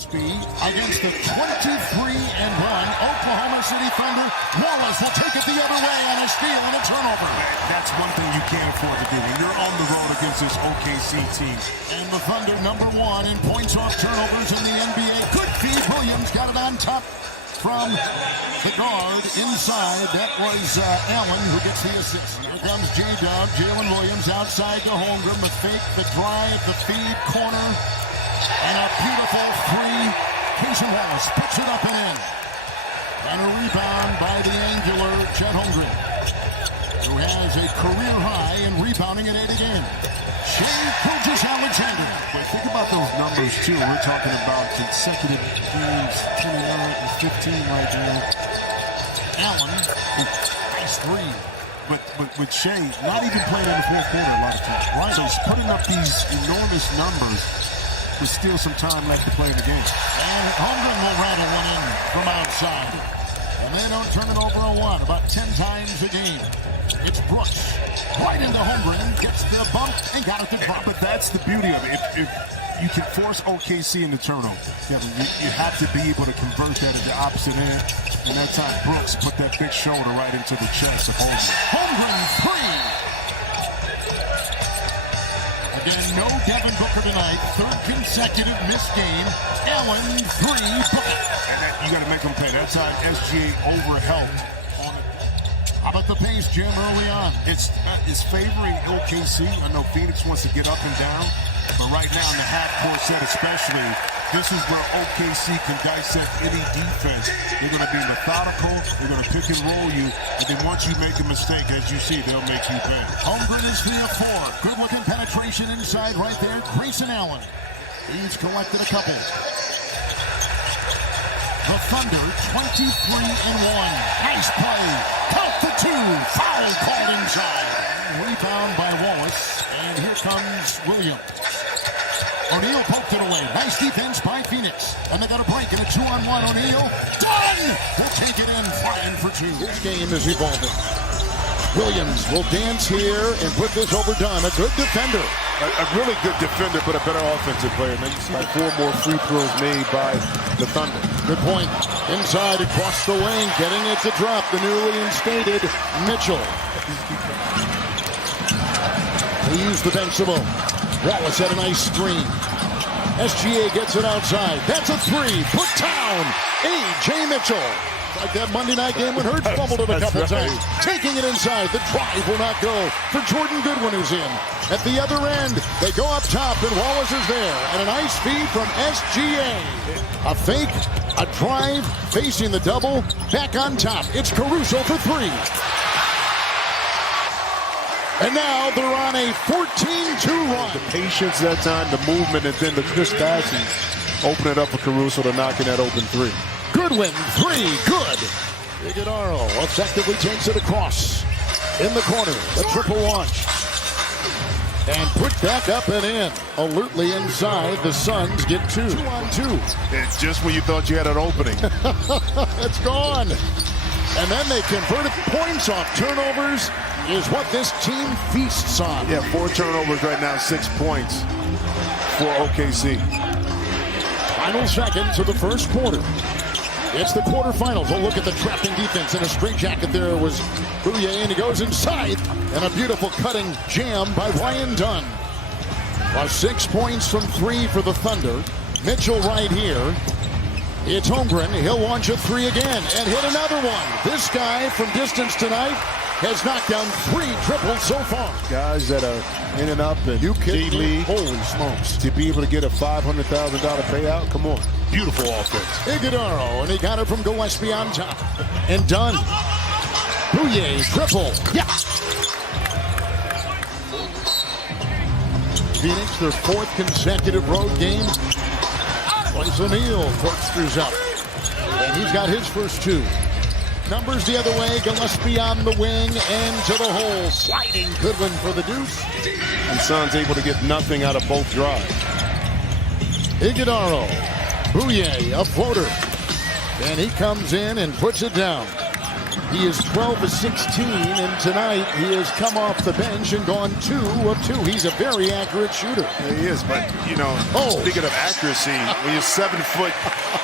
Speed against the 23-1 Oklahoma City Thunder. Wallace will take it the other way on a steal and a turnover. That's one thing you can't afford to do when you're on the road against this OKC team. And the Thunder #1 in points off turnovers in the NBA. Good feed. Williams got it on top from the guard inside. That was Allen who gets the assist. Here comes J-Dub. Jalen Williams outside to Holmgren. The fake, the drive, the feed, corner. And a beautiful three. Casey Wallace puts it up and in. And a rebound by the angular Chet Holmgren, who has a career high in rebounding at 8 a game. Shea Gilgeous-Alexander. But think about those numbers, too. We're talking about consecutive games, 29 and 15 right now. Allen, nice three. But with Shea, not even playing in the fourth quarter a lot of times. Right. So he's putting up these enormous numbers with still some time left to play in the game. And Holmgren will rattle one in from outside. And they don't turn it over a one about 10 times a game. It's Brooks right into Holmgren, gets the bump and got it to drop. But that's the beauty of it. If you can force OKC into turnover, you have to be able to convert that at the opposite end. And that time Brooks put that big shoulder right into the chest of Holmgren. Holmgren three. Again, no Devin Booker tonight. Third consecutive missed game. Allen, three, Booker. And you got to make them pay. That time SGA overhelped. How about the pace, Jim, early on? It's favoring OKC. I know Phoenix wants to get up and down. But right now in the half-court set especially, this is where OKC can dissect any defense. They're going to be methodical. They're going to pick and roll you. And then once you make a mistake, as you see, they'll make you pay. Holmgren is 3 of 4. Good-looking penetration inside right there. Grayson Allen. He's collected a couple. The Thunder, 23-1. Nice play. Count the two. Foul called inside. Rebound by Wallace. And here comes Williams. O'Neal poked it away. Nice defense by Phoenix. And they got a break in a 2-on-1. O'Neal. Done! We'll take it in. Flying for two. This game is evolving. Williams will dance here and put this overdone. A good defender. A really good defender, but a better offensive player. Now you see like 4 more free throws made by the Thunder. Good point. Inside, across the wing, getting it to drop. The newly instated Mitchell. He used the bench some more. Wallace had a nice screen. SGA gets it outside. That's a three. Put down. A.J. Mitchell. Like that Monday night game when Hurts fumbled it a couple times. Taking it inside. The drive will not go for Jordan Goodwin, who's in. At the other end, they go up top, and Wallace is there. And a nice feed from SGA. A fake, a drive, facing the double. Back on top. It's Caruso for three. And now they're on a 14-2 run. The patience that time, the movement, and then the crisp passing. Open it up for Caruso to knock in that open three. Goodwin, three, good. Iguodaro effectively takes it across. In the corner, the triple launch. And put back up and in. Alertly inside, the Suns get 2 on 2. It's just when you thought you had an opening. It's gone. And then they converted points off turnovers is what this team feasts on. Yeah, 4 turnovers right now, 6 points for OKC. Final seconds of the first quarter. It's the quarterfinals. Oh, look at the trapping defense. In a straitjacket there was Bouye, and he goes inside. And a beautiful cutting jam by Ryan Dunn. 6 points from 3 for the Thunder. Mitchell right here. It's Holmgren. He'll launch a 3 again and hit another one. This guy from distance tonight has knocked down 3 triples so far. Guys that are in and up in D-League. Holy smokes. To be able to get a $500,000 payout, come on. Beautiful offense. Iguodaro, and he got it from Gillespie on top. And done. Bouye, triple. Yeah. Phoenix, their 4th consecutive road game. Twice O'Neal corkscrews up. And he's got his first 2. Numbers the other way. Gillespie on the wing and to the hole. Sliding Goodwin for the deuce. And Suns able to get nothing out of both drives. Iguodaro. Bouye, a floater. And he comes in and puts it down. He is 12 of 16, and tonight he has come off the bench and gone 2 of 2. He's a very accurate shooter. Yeah, he is, but, you know, speaking of accuracy, when you're 7 foot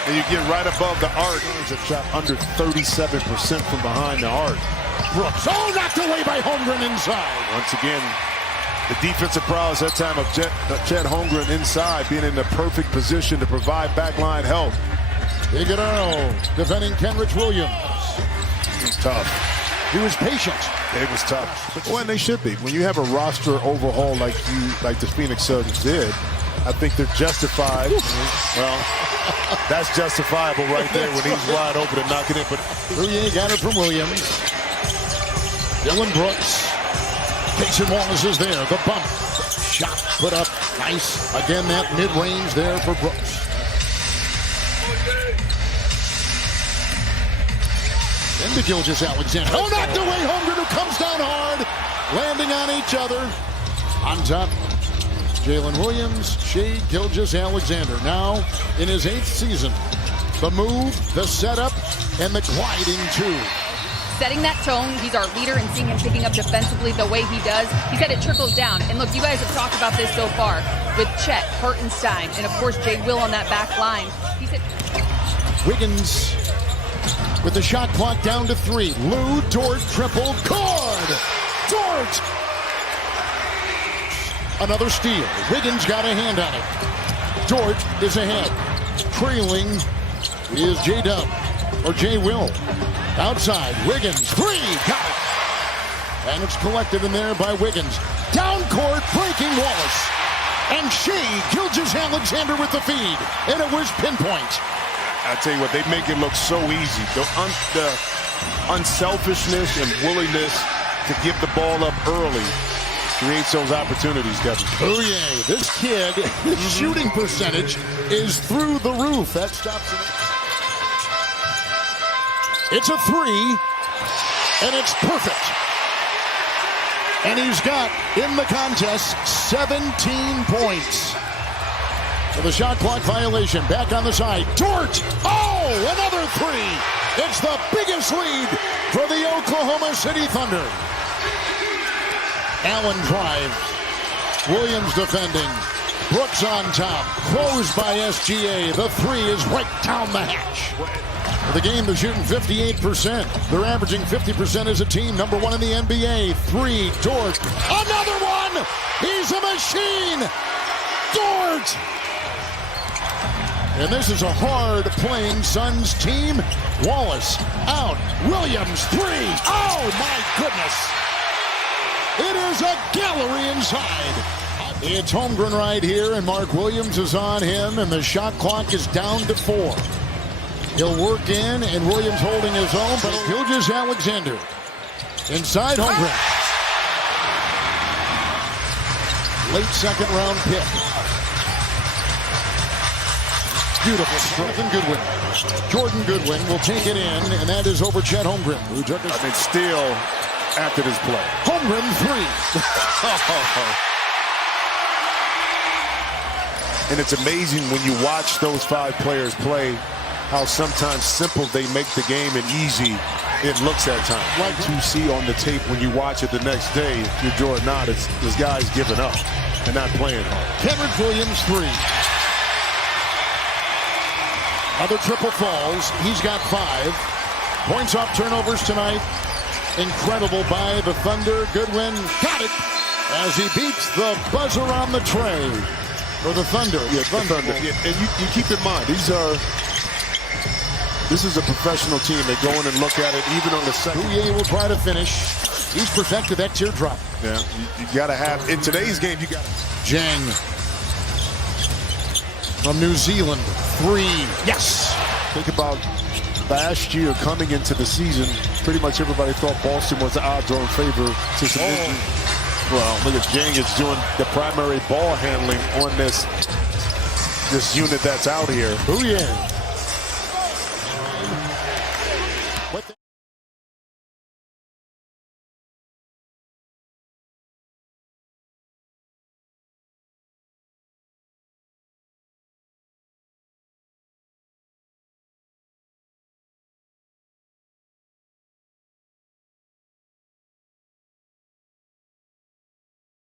and you get right above the arc, it's a shot under 37% from behind the arc. Brooks, knocked away by Holmgren inside. Once again, the defensive prowess that time of Chet Holmgren inside, being in the perfect position to provide backline help. Iguodala defending Kenrich Williams. It was tough. He was patient. It was tough. Well, and they should be. When you have a roster overhaul like the Phoenix Suns did, I think they're justified. Well, that's justifiable right there when he's wide open and knocking it. But Fournier got it from Williams. Dylan Brooks. Jason Wallace is there. The bump. Shot put up. Nice. Again, that mid-range there for Brooks. Into Gilgeous-Alexander. Knocked away. Holmgren, who comes down hard. Landing on each other. On top, Jalen Williams, Shai Gilgeous-Alexander. Now in his 8th season. The move, the setup, and the gliding too. Setting that tone, he's our leader, and seeing him picking up defensively the way he does, he said it trickles down. And look, you guys have talked about this so far with Chet, Hartenstein, and of course Jay Will on that back line. He said Wiggins with the shot clock down to 3. Lou Dort triple. Good! Dort! Another steal. Wiggins got a hand on it. Dort is ahead. Trailing is J-Dub, or J-Will. Outside, Wiggins, 3, got it. And it's collected in there by Wiggins. Down court, breaking Wallace. And Shai Gilgeous-Alexander with the feed. And it was pinpoint. I tell you what, they make it look so easy. The unselfishness and willingness to give the ball up early creates those opportunities, Kevin. Oh, yeah. This kid, his shooting percentage is through the roof. That stops it. It's a 3, and it's perfect. And he's got, in the contest, 17 points. So the shot clock violation, back on the side. Dort! Oh, another 3! It's the biggest lead for the Oklahoma City Thunder. Allen drives. Williams defending. Brooks on top. Closed by SGA. The 3 is right down the hatch. The game, they're shooting 58%. They're averaging 50% as a team. Number 1 in the NBA. 3, Dort. Another one! He's a machine! Dort! And this is a hard-playing Suns team. Wallace out. Williams, 3. Oh, my goodness! It is a gallery inside. It's Holmgren right here, and Mark Williams is on him, and the shot clock is down to 4. He'll work in, and Williams holding his own, but Gilgeous-Alexander inside Holmgren. Late second-round pick. Beautiful. Jonathan Goodwin. Jordan Goodwin will take it in, and that is over Chet Holmgren, who took his... I mean, still after this play. Holmgren, 3. And it's amazing when you watch those 5 players play, how sometimes simple they make the game and easy it looks at times. Like you see on the tape when you watch it the next day, if you're Jordan Ott, this guy's giving up and not playing hard. Kenrich Williams, 3. Other triple falls. He's got 5. Points off turnovers tonight. Incredible by the Thunder. Goodwin got it as he beats the buzzer on the tray for the Thunder. Yeah, Thunder. Yeah, and you keep in mind, this is a professional team. They go in and look at it, even on the second. Fournier will try to finish. He's perfected that teardrop. Yeah, you got to have, in today's game, you got to. Jang from New Zealand, 3. Yes! Think about last year coming into the season, pretty much everybody thought Boston was the odds-on favor to some injury. Well, look at Jang is doing the primary ball handling on this unit that's out here. Fournier.